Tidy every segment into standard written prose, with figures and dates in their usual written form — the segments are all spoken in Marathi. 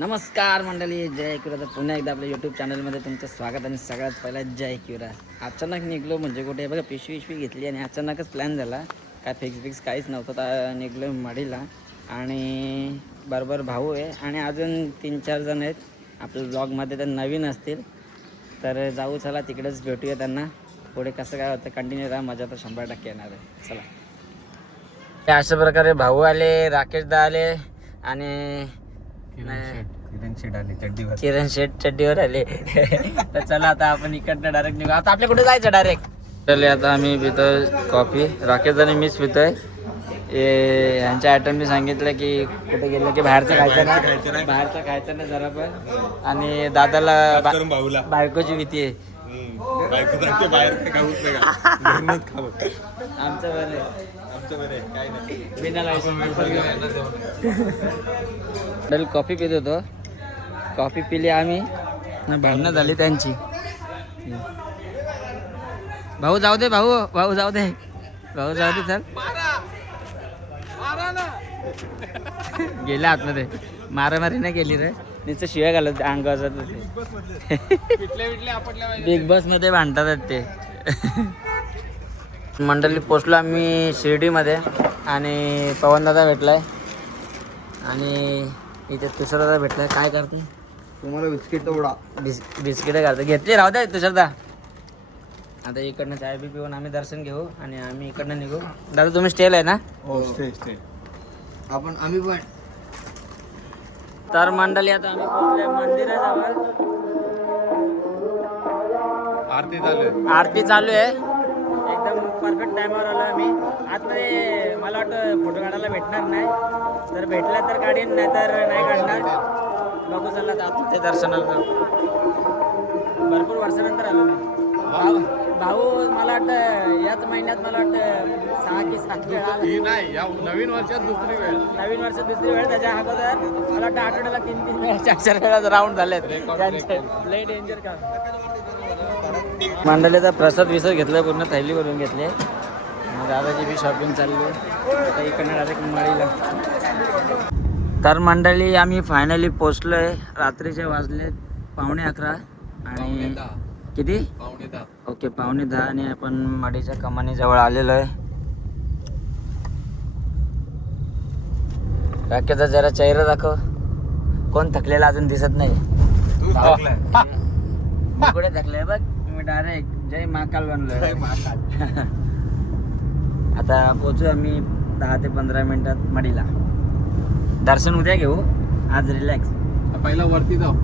नमस्कार मंडळी, जय एकविरा. तर पुन्हा एकदा आपल्या यूट्यूब चॅनलमध्ये तुमचं स्वागत. आणि सगळ्यात पहिला जय एकविरा. अचानक निघलो म्हणजे कुठे बघा, पिशवी घेतली आणि अचानकच प्लॅन झाला. काय फिक्स काहीच नव्हतं. तर निघलो मडीला आणि बरोबर भाऊ आहे आणि अजून 3-4 जण आहेत आपल्या ब्लॉगमध्ये. तर नवीन असतील तर जाऊ, चला तिकडेच भेटूया त्यांना. पुढे कसं काय होतं कंटिन्यू राहा, मजा तर 100% येणार आहे. चला, अशा प्रकारे भाऊ आले, राकेशदा आले आणि किरण शेट चड्डीवर आले. तर चला आता आपण इकडनं डायरेक्ट निघू. आता आपल्या कुठे जायचं डायरेक्ट. चले आता आम्ही पितोय कॉफी. राकेशदाने मीच पितोय. यांच्या आयटमने सांगितलं की कुठे गेलं की बाहेरचं खायचं नाही जरा पण. आणि दादाला बायकोची भीती आहे. आमचं बरं बिना लायसन्स कॉफी पित होतो. कॉफी पिली आम्ही ना, भांडणं झाली त्यांची. भाऊ जाऊ दे, भाऊ जाऊ दे चल. गेल्या आतमध्ये मारामारी नाही केली रे, नुसतं शिव्या घालत अंग वाजत होते. बिग बॉस मध्ये भांडतात ते. मंडळी पोचलो आम्ही शिर्डीमध्ये आणि पवनदादा भेटलाय आणि इथे तुषारदा भेटलाय. काय करते तुम्हाला बिस्किट उडा बिस्किट करते घेतली, राहू द्या तुषारदा. आता इकडनं चाय बी पिऊन आम्ही दर्शन घेऊ आणि आम्ही इकडनं निघू. दादा तुम्ही स्टेल आहे ना? हो स्टे आम्ही पण. तर मंडळी आता आम्ही पोहोचले मंदिराजवळ. आरती चालू आहे. एकदम परफेक्ट टायमावर आलो आम्ही. आतमध्ये मला वाटतं फोटो काढायला भेटणार नाही. जर भेटला तर काढीन, नाही तर नाही काढणार. बघू चला आता आतमध्ये दर्शनाला जाऊ. भरपूर वर्षानंतर आलो मी. भाऊ मला वाटतं याच महिन्यात मला वाटतं 6 की 7 वेळा. नवीन वर्षात दुसरी वेळ. त्याच्या अगोदर मला वाटतं आठवड्याला 3 वेळा 4 वेळा राऊंड झालेत. लय डेंजर काम. मंडळीचा प्रसाद विसर घेतला, पूर्ण थैली भरून घेतले. दादाची बी शॉपिंग चालली आहे. आता इकडनं डायरेक्ट मळीला. तर मंडळी आम्ही फायनली पोचलो आहे. रात्रीचे वाजले 11:15 आणि किती? 10:15. ओके 10:15 आणि आपण मडीच्या कमानीजवळ आलेलो आहे. राकेशचा जरा चेहरा दाखव. कोण थकलेला अजून दिसत नाही. मी कुठे थकले बघ, मी डायरेक्ट जय महाकाल बनलोय. आता पोहोचू आम्ही 10 ते 15 मिनिटात मडीला. दर्शन उद्या घेऊ, आज रिलॅक्स. पहिला वरती जाऊ.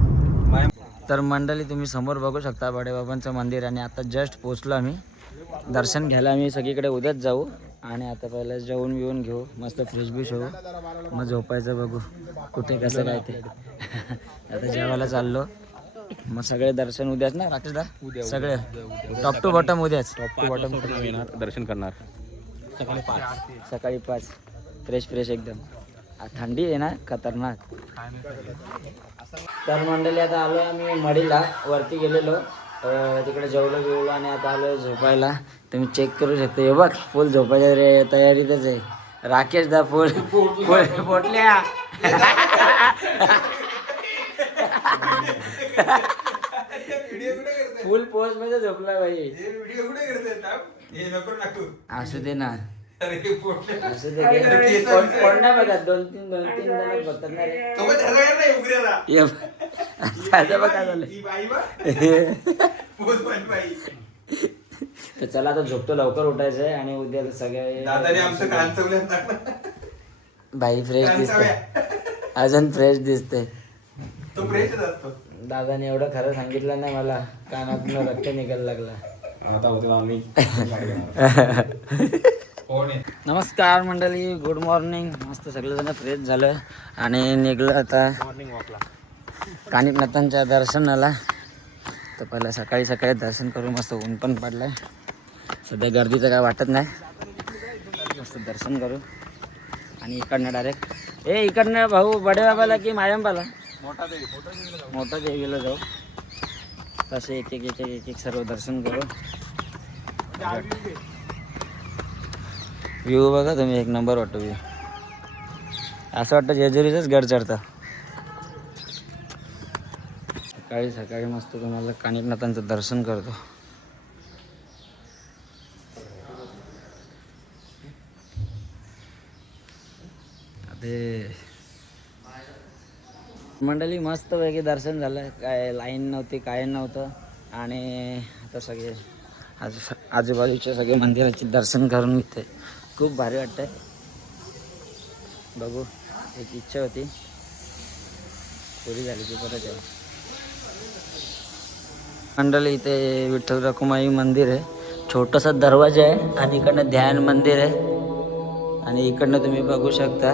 तर मंडळी तुम्ही समोर बघू शकता बडेबाबांचं मंदिर आणि आता जस्ट पोचलो आम्ही. दर्शन घ्यायला आम्ही सगळीकडे उद्याच जाऊ आणि आता पहिलं जेवून बिवून घेऊ, मस्त फ्रेश बिश होऊ, मग झोपायचं बघू कुठे कसं काय ते. आता जेवायला चाललो. मग सगळे दर्शन उद्याच ना राकेशदा? सगळे टॉप टू बॉटम उद्याच. दर्शन करणार सकाळी 5 फ्रेश एकदम. थंडी आहे ना खतरनाक. तर मंडळी आता आलो आम्ही मडीला. वरती गेलेलो, तिकडे जेवलो आणि आता आलो झोपायला. तुम्ही चेक करू शकता. हे बघ फुल झोपायच्या रे तयारीतच आहे. राकेश दा फुल पोटल्या. फुल पोस्ट मध्ये झोपला भाई. असू दे ना, असू दे. कोण नाही बघा, 2-3 जण बघतात ना रे. तर चला आता झोपतो, लवकर उठायचं आहे आणि उद्या सगळे भाई फ्रेश दिसते, अजून फ्रेश दिसते. दादाने एवढं खरं सांगितलं नाही मला, कानातून रक्त निघायला लागला. नमस्कार मंडळी, गुड मॉर्निंग. मस्त सगळेजण फ्रेश झालं आणि निघलं आता कानिकनाथांच्या दर्शनाला. तर पहिलं सकाळी दर्शन करू. मस्त ऊन पण पडलं आहे, सध्या गर्दीचं काय वाटत नाही. मस्त दर्शन करू आणि इकडनं डायरेक्ट इकडनं भाऊ बडेबाबाला की मायंबाला मोठा देवीला जाऊ. तसे एक सर्व दर्शन करू. व्ह्यू बघा तुम्ही, एक नंबर वाटतो व्ह्यू. असं वाटतं जेजुरीचंच गड चढतं. सकाळी सकाळी मस्त तुम्हाला कानिपनाथांचं दर्शन करतो. मंडळी मस्त पैकी दर्शन झालं, काय लाईन नव्हती काय नव्हतं. आणि आता सगळे आजूबाजूचे सगळे मंदिराचे दर्शन करून घेते. खूप भारी वाटतंय. बघू, एक इच्छा होती पुरी झाली की परत आहे. मंडळी इथे विठ्ठल रखुमाई मंदिर आहे. छोटासा दरवाजा आहे आणि इकडनं ध्यान मंदिर आहे. आणि इकडनं तुम्ही बघू शकता,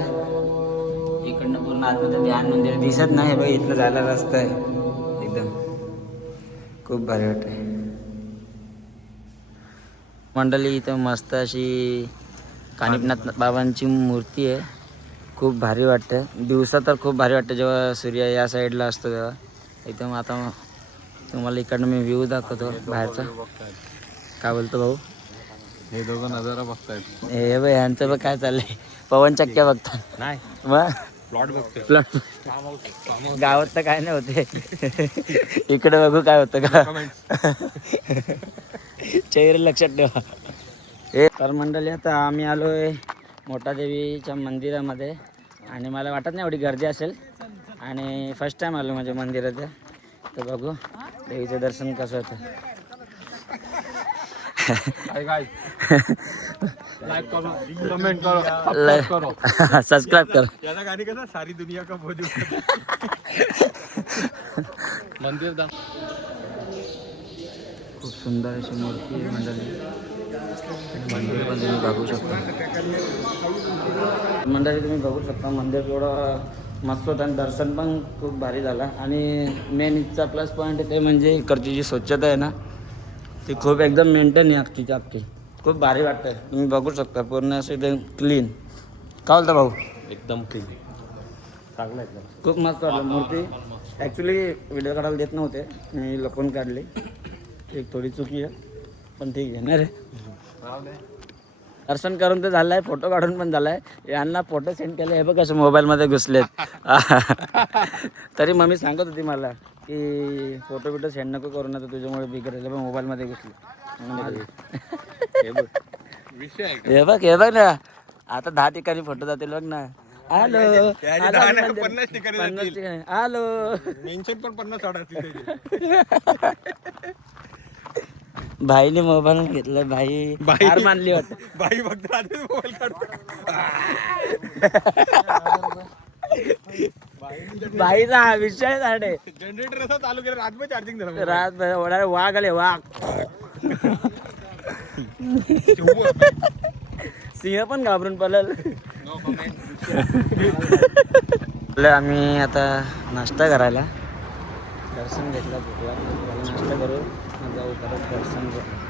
इकडनं पूर्ण आतमध्ये ध्यान मंदिर दिसत नाही. बघ इथनं जायला रस्ता आहे एकदम. खूप भारी वाटते. मंडळी इथं मस्त अशी कानिपनाथ बाबांची मूर्ती आहे. खूप भारी वाटतं. दिवसा तर खूप भारी वाटतं जेव्हा सूर्य या साईडला असतो तेव्हा. एकदम आता तुम्हाला इकडनं मी व्ह्यू दाखवतो बाहेरचा. काय बोलतो भाऊ? हे दोघं नजारा बघतायत. हे बघ यांचं बघ काय चाललंय. पवन चक्क्या बघतात. नाही, मग प्लॉट बघतोय. प्लॉट गावात तर काय नाही होते. इकडे बघू काय होतं का. चेहरे लक्षात ठेवा. हे तर मंडळी आता आम्ही आलोय मोठा देवीच्या मंदिरामध्ये. आणि मला वाटत नाही एवढी गर्दी असेल. आणि फर्स्ट टाइम आलो म्हणजे मंदिरात. तर बघू देवीचं दर्शन कसं होतं. लाईक करो, कमेंट करो, सबस्क्राईब कर. याचा गाणी कसं सारी दुनिया का बोलू. मंदिर दा खूप सुंदर अशी मूर्ती आहे मंडळी. मंदिर पण तुम्ही बघू शकता. मंडळी तुम्ही बघू शकता मंदिर थोडं मस्त होतं आणि दर्शन पण खूप भारी झालं. आणि मेन इथचा प्लस पॉईंट ते म्हणजे इकडची जी स्वच्छता आहे ना ती खूप एकदम मेंटेन आहे अख्खीच्या अख्खी. खूप भारी वाटतं. तुम्ही बघू शकता पूर्ण असं एकदम क्लीन. काय बोलता भाऊ? एकदम क्लीन, चांगलं एकदम. खूप मस्त वाटलं. मूर्ती ॲक्च्युली व्हिडिओ काढायला देत नव्हते, मी लपून काढली. एक थोडी चुकी आहे पण ठीक आहे ना रे. दर्शन करून तर झालं आहे, फोटो काढून पण झाला आहे. यांना फोटो सेंड केले हे बघ कसं मोबाईलमध्ये घुसलेत. तरी मम्मी सांगत होती मला की फोटो बिटो सेंड नको करू ना तर तुझ्यामुळे बिगडेल. पण मोबाईलमध्ये घुसले. हे बघ हे बघ ना आता 10 ठिकाणी फोटो जातील बघ ना. हॅलो हॅलो मेन्शन पण 50 भाईने मोबाईल घेतलं. भाई हार मानली होती. बाई फक्त मोबाईल काढतो. भाईचा हा विषय झाडे. जनरेटर असं चालू केलं रातभर चार्जिंग झालं. रात वाघ आले वाघ. सिंह पण घाबरून पडल. आम्ही आता नाश्ता करायला दर्शन घेतला. भूकला नाश्ता करू जाऊ परत दर्शन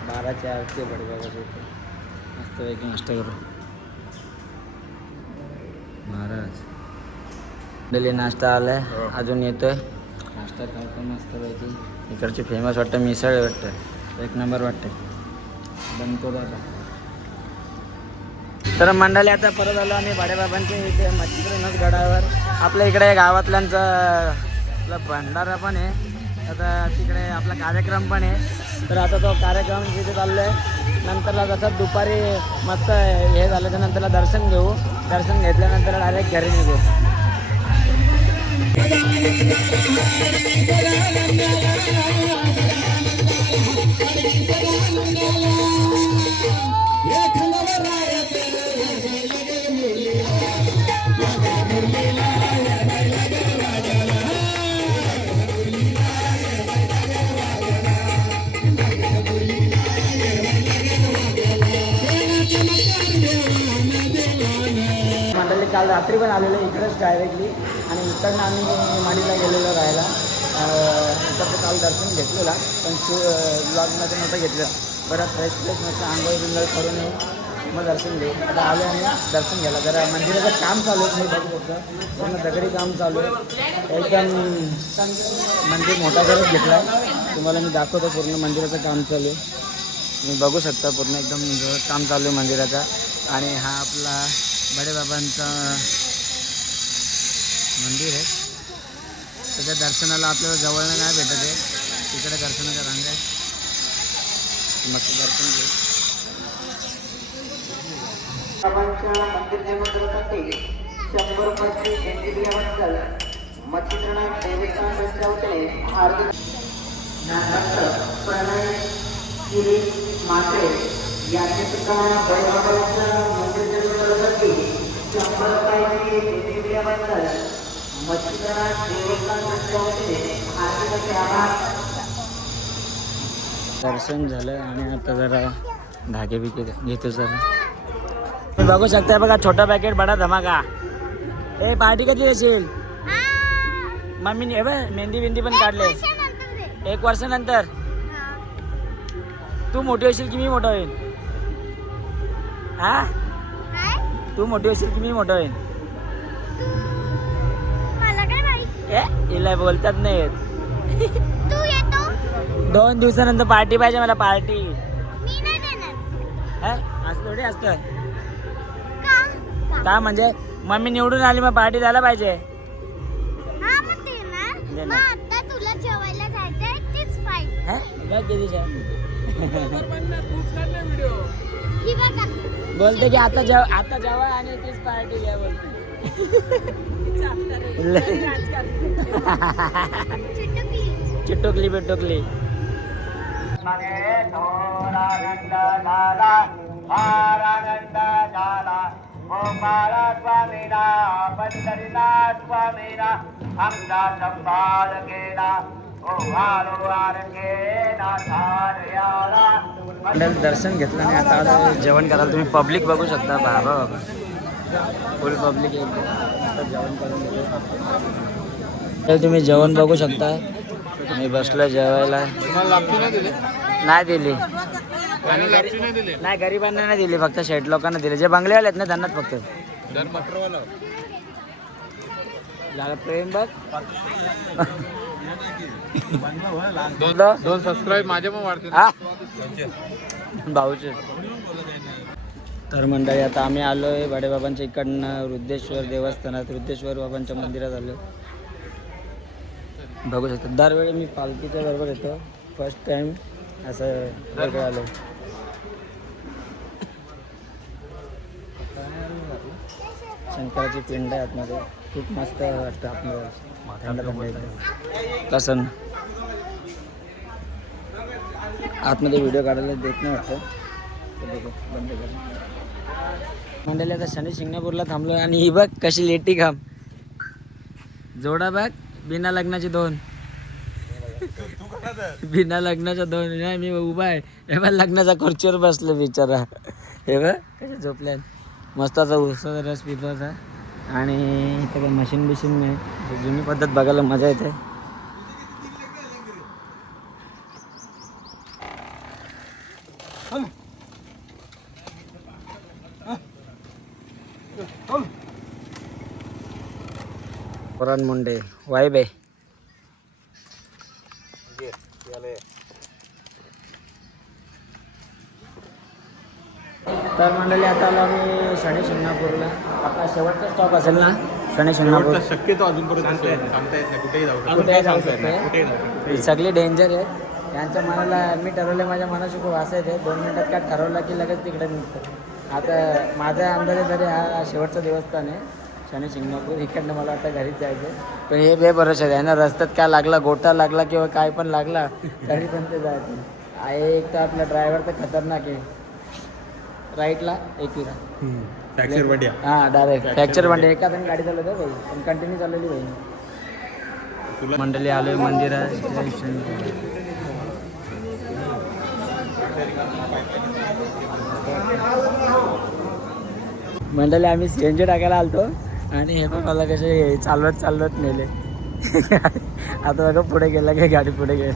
12च्या आरती बडगावच होतं. मस्तपैकी नाश्ता करू. महाराज दिल्ली नाश्ता आलाय अजून येतोय. नाश्ता करतो मस्तपैकी. इकडची फेमस वाटतं मिसळ वाटतं. एक नंबर वाटतं. बनतो दादा. तर मंडळी आता परत आलो आम्ही भाडेबाबांच्या इथे मच्छिंद्रनाथ गडावर. आपल्या इकडे गावातल्यांचा आपला भंडारा पण आहे. आता तिकडे आपला कार्यक्रम पण आहे. तर आता तो कार्यक्रम जिथे चाललो आहे नंतरला कसं दुपारी मस्त हे झालं तर नंतरला दर्शन घेऊ. दर्शन घेतल्यानंतर डायरेक्ट घरी निघू. मंडळी काल रात्री पण आलेलो इकडेच डायरेक्टली. आणि इकडनं आम्ही माडीला गेलेलो राहायला. इकडचं काल दर्शन घेतलेला पण ब्लॉगमध्ये नव्हतं घेतलं. बरं फ्रेश मस्त आंघोळ बिंघोळ करून येऊ मग दर्शन घेऊ. आता आलो आम्ही दर्शन घ्यायला. जरा मंदिराचं काम चालू आहे. मी बघू शकतो पूर्ण दगडी काम चालू आहे. एकदम मंदिर मोठा करत घेतला आहे. तुम्हाला मी दाखवतो पूर्ण मंदिराचं काम चालू आहे. तुम्ही बघू शकता पूर्ण एकदम जोरात काम चालू आहे मंदिराचा. आणि हा आपला बडेबाबांचा मंदिर आहे. त्याच्या दर्शनाला आपल्याला जवळनं नाही भेटत आहे. तिकडे दर्शनाचा रांग आहे. मस्त दर्शन घेऊ. बाबांच्या मंदिर देवस्थानासाठी 100 देणगी दिल्याबद्दल मच्छिंद्रनाथ देवस्थानाच्या वतीने हार्दिक प्रणय गिरीश मात्रे यांनी सुद्धा बाबांच्या मंदिर देवस्थानासाठी 100 देणगी दिल्याबद्दल मच्छिंद्रनाथ देवस्थानाच्या वतीने हार्दिक असे आभार. दर्शन झालं आणि आता जरा धागे बिके घेतो जरा. तुम्ही बघू शकता बघा, छोटा पॅकेट बडा धमाका. ए पार्टी कधी देशील? मम्मीने हे बघ मेहंदी बिंदी पण काढले. 1 वर्षानंतर. तू मोठी होशील की मी मोठा होईल? हा, तू मोठी होशील की मी मोठा होईल? मला काय माहिती. हिला बोलतात नाही. तू येतो? 2 दिवसानंतर पार्टी पाहिजे मला. पार्टी मी नाही देणार. असं थोडी असतं. का? का म्हणजे मम्मी निवडून आली मग पार्टी द्यायला पाहिजे. हा मग देणार. मग आता तुला जेवायला जायचंय तीच पाहिजे. बघ किती छान. ही बघा. बोलते की आता जेवा आणि तीच पार्टी द्या बोलते. चिटुकली बिटुकली. दर्शन घेतलं आणि आता आलो जेवण करायला. तुम्ही पब्लिक बघू शकता. बाबा बाबा फुल पब्लिक एकदम जेवण करून घेतो. तर तुम्ही जेवण बघू शकता. मी बसलो जेवायला. नाही दिली नाही, गरिबांना नाही दिली, फक्त शेठ लोकांना दिले. जे बंगलेवाले आहेत ना त्यांनाच फक्त. झालं प्रेम बघ. 2 सबस्क्राईब माझे पण वाढतील भाऊचे. तर मंडळी आता आम्ही आलो आहे बडेबाबांच्या इकडनं वृद्धेश्वर देवस्थानात. वृद्धेश्वर बाबांच्या मंदिरात आलो. बघू शकतो दरवेळी मी पालखीच्या बरोबर येतो. फर्स्ट टाइम असं वेगळं आलो. शंकराची पिंड आहे आतमध्ये. खूप मस्त वाटतं आतमध्ये. थंड थंड एकदम. लसन आतमध्ये व्हिडिओ काढायला देत नाही वाटतं. बघू बंद कर. मंडळी आता शनी शिंगणापूरला थांबलो आणि ही बघ कशी लेटी काम. जोडा बघ बिना लग्नाचे 2. बिना लग्नाच्या 2. नाही मी उभा आहे. हे बघ लग्नाच्या खुर्चीवर बसलो बिचारा. हे बघ कसे झोपल्या. मस्त असा उसाचा रस पितो होता. आणि इथं काही मशीन बिशीन नाही. जुनी पद्धत बघायला मजा येते. पुराण मुंडे वाईब आहे. तर मंडळी आता आलो आम्ही शनी शिंगणापूरला. आपला शेवटचा स्टॉप असेल ना शनी शिंगणापूर. शक्यतो अजूनपर्यंत सांगता येत नाही. कुठेही जाऊ कुठेही जाऊ शकते. सगळे डेंजर आहेत. त्यांच्या मनाला मी ठरवलं. माझ्या मनाशी खूप असं येते 2 मिनिटात काय ठरवलं की लगेच तिकडे निघतं. आता माझ्या अंदाजे तरी हा शेवटचं देवस्थान आहे शनी शिंगणापूर. इकडनं मला आता घरीच जायचं. पण हे बेभरोस आहे ना. रस्त्यात काय लागला गोटा लागला किंवा काय पण लागला तरी पण ते जायचं आहे. एक तर आपला ड्रायव्हर तर खतरनाक आहे. राईटला एकविरा फ्रॅक्चर बड्या. हां डायरेक्ट फ्रॅक्चर म्हणजे एका त्यांनी गाडी चालवतो भाई. पण कंटिन्यू चालवली भाई. मंडळी आलोय मंदिरात. मंडळी आम्ही CNG टाकायला आलतो आणि हे पण मला कसे चालवत नेले. आता बघा पुढे गेला काय गाडी पुढे गेली.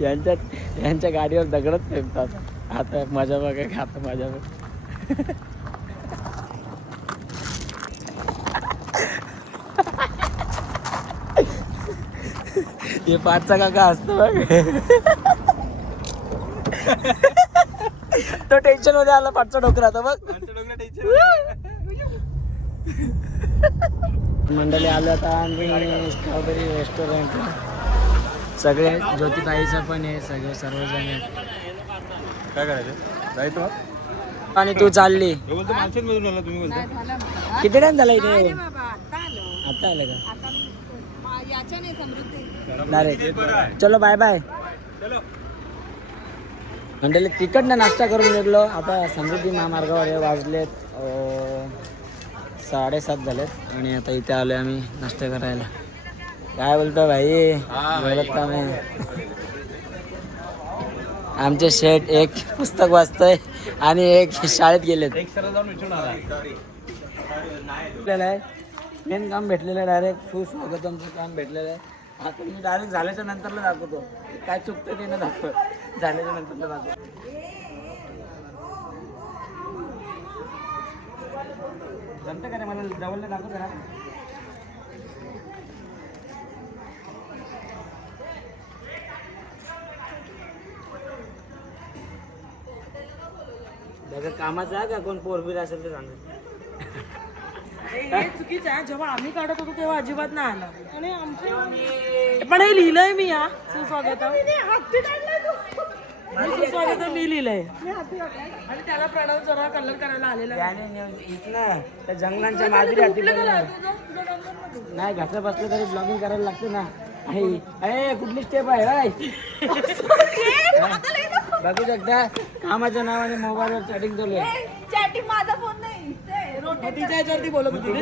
यांच्या गाडीवर दगडच फेकतात. आता मजा बघा खाता मजा बघ. हे 5चा काका असतो बघ. तो टेन्शन मध्ये आला. 5चा डोकं राहतो बघ. मंडळी आलो आता आम्ही स्ट्रॉबेरी रेस्टॉरंटला. सगळे ज्योतिताईचं पण आहे, सगळे सर्वजण आहेत. काय करायचं जायचं आणि तू चालली बोलतो माणसांमधून आला तुम्ही बोलतो किती टाइम झाला इथे येऊन? आता आलं का डायरेक्ट? चलो बाय बाय. मंडळी तिकडनं नाश्ता करून निघलो. आता समृद्धी महामार्गावर हे वाजलेत 7:30 झालेत आणि आता इथे आलो आम्ही नाश्ता करायला. काय बोलतो भाई? बोलत का मी? आमचे शेठ एक पुस्तक वाचतोय आणि एक शाळेत गेलेत. मेन काम भेटलेलं आहे, डायरेक्ट सुस्वागतमचं काम भेटलेलं आहे. आता मी डायरेक्ट झाल्याच्या नंतरला दाखवतो काय चुकतं ते ना दाखव. झाल्याच्या नंतरला दाखवतो. जमतं का रे मला जवळ दाखव जरा. त्याचं कामाचं आहे का कोण पोरबीर असेल तर सांगा. हे चुकीचं आहे. जेव्हा आम्ही काढत होतो तेव्हा अजिबात नाही आलं आणि आमचे पण हे लिहिलंय मी या सुस्वागतम. सुस्वागतम मी लिहिलंय आणि त्याला प्रणव जरा कलर करायला आलेला इथलं त्या जंगलांच्या माजरी हाती नाही घासलं बसलं तरी ब्लॉगिंग करायला लागते ना. अरे कुठली स्टेप आहे बाय बघू शकता. कामाच्या नावाने मोबाईलवर चॅटिंग चालू आहे. चॅटिंग माझा फोन नाही तिच्या याच्यावरती बोलत होती रे.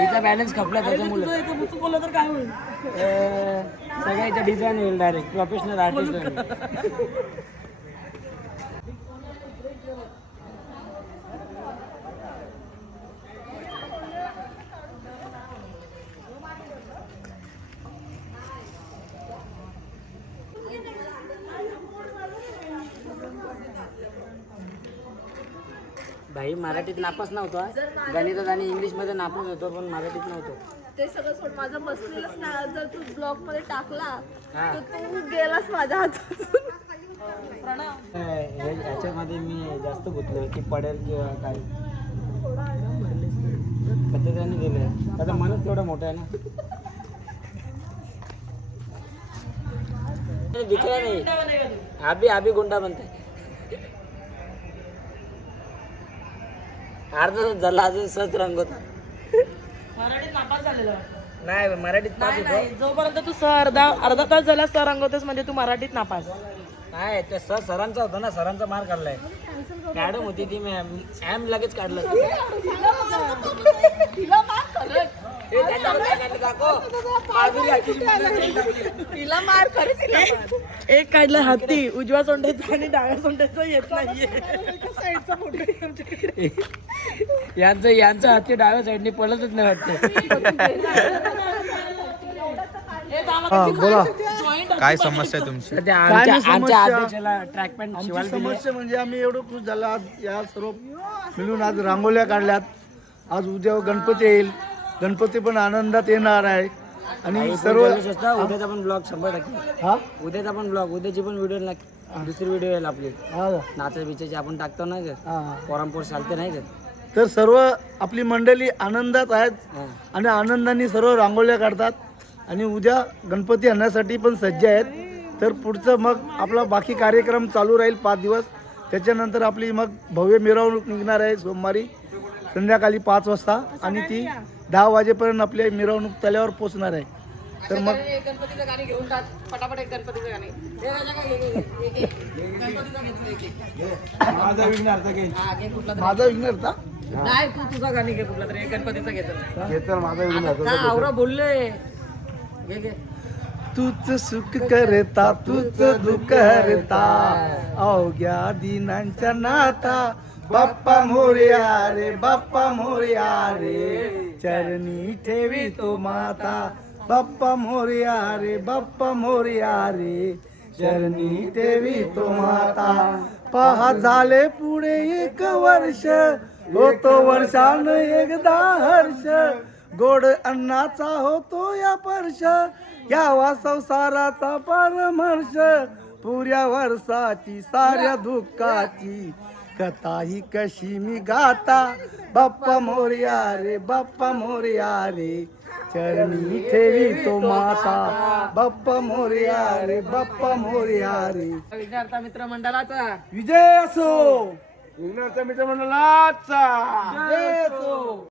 हिचा बॅलन्स खपला त्याच्यामुळे बोललं तर काय होईल? सगळ्याच्या डिझाईन होईल डायरेक्ट प्रोफेशनल आर्टिस्ट होईल. भाई मराठीत नापास नव्हतो, गणितात आणि इंग्लिशमध्ये नापास होतो, पण मराठीत नव्हतो. ते सगळं सोड. माझं बसलेलंच नाही. जर तू ब्लॉग मध्ये टाकला तर तू गेलास माझ्या हातातून. ह्याच्यामध्ये मी जास्त गुंतलो की पडेल किंवा काय पद्धतीने दिलंय. आता मनच तेवढं मोठं आहे ना. विकला नाही आभी गुंडा बनताय. अर्धा तास झाला अजून सहज रंग होता. मराठीत नापास झालेला नाही मराठीत पास होतो. नाही. जोपर्यंत तू अर्धा तास झाला सर रंगवतेस म्हणजे तू मराठीत नापास. नाही ते सरांचा होता ना, सरांचा मार काढलाय. मॅडम होती ती मॅम लगेच काढलं. तिला मार खरंच. तिला मार खरंच. तिला मार. एक काढलं हत्ती उजव्या सोंडेचा आणि डाव्या सोंडेचा येत नाहीये. यांचं हाती डाव्या साईडने पळतच नाही वाटतं. काय समस्या आहे तुमची? सध्या आमच्या अध्यक्षाला ट्रॅक पॅन्ट शिवायला दिली. समस्या म्हणजे आम्ही एवढं खुश झालो आज. या सर्व मिळून आज रांगोळ्या काढल्यात. आज उद्या गणपती येईल, गणपती पण आनंदात येणार आहे आणि सर्व उद्याचा पण ब्लॉग 100%. हा उद्याचा पण ब्लॉग, उद्याची पण व्हिडिओ दुसरी व्हिडिओ येईल आपली हा नाचा बिचाची आपण टाकतो ना ग, हा. पोरांपोर चालते नाही का. तर सर्व आपली मंडळी आनंदात आहेत आणि आनंदाने सर्व रांगोळ्या काढतात आणि उद्या गणपती आणण्यासाठी पण सज्ज आहेत. तर पुढचं मग आपला बाकी कार्यक्रम चालू राहील 5 दिवस. त्याच्यानंतर आपली मग भव्य मिरवणूक निघणार आहे सोमवारी संध्याकाळी 5 वाजता आणि ती 10 वाजेपर्यंत आपल्या मिरवणूक तल्यावर पोचणार आहे. तर मग गणपतीचं गाणी घेऊन टाक पटापट. एक गणपतीचं गाणी माझा विघ्नहर्ता नाही. तू तुझा गाणी घे कुठला तरी. एक गणपतीचं घेतो. घेतलं माझा विघ्नहर्ता. आवरा बोलले घे. तूच सुख करता तूच दुःख हरता अवघ्या दिनांच्या नाथा बाप्पा मोरया रे बाप्पा मोरया रे चरणी ठेवी तो माता बाप्पा मोरया रे बाप्पा मोरया रे चरणी ठेवी तो माता. पहा झाले पुढे 1 वर्ष होतो वर्षान एकदा हर्ष गोड अन्नाचा होतो या पर्श यावा संसाराचा परमर्ष पुऱ्या वर्षाची साऱ्या दुःखाची कथा ही कशी मी गाता बाप्पा मोरया रे बाप्पा मोरया रे चरणी ठेवी तो माता बाप्पा मोरया रे बाप्पा मोरया रे. विद्यार्थी मित्र मंडळाचा विजय असो विघ्नहर्ता मित्रमंडळाचा जय असो.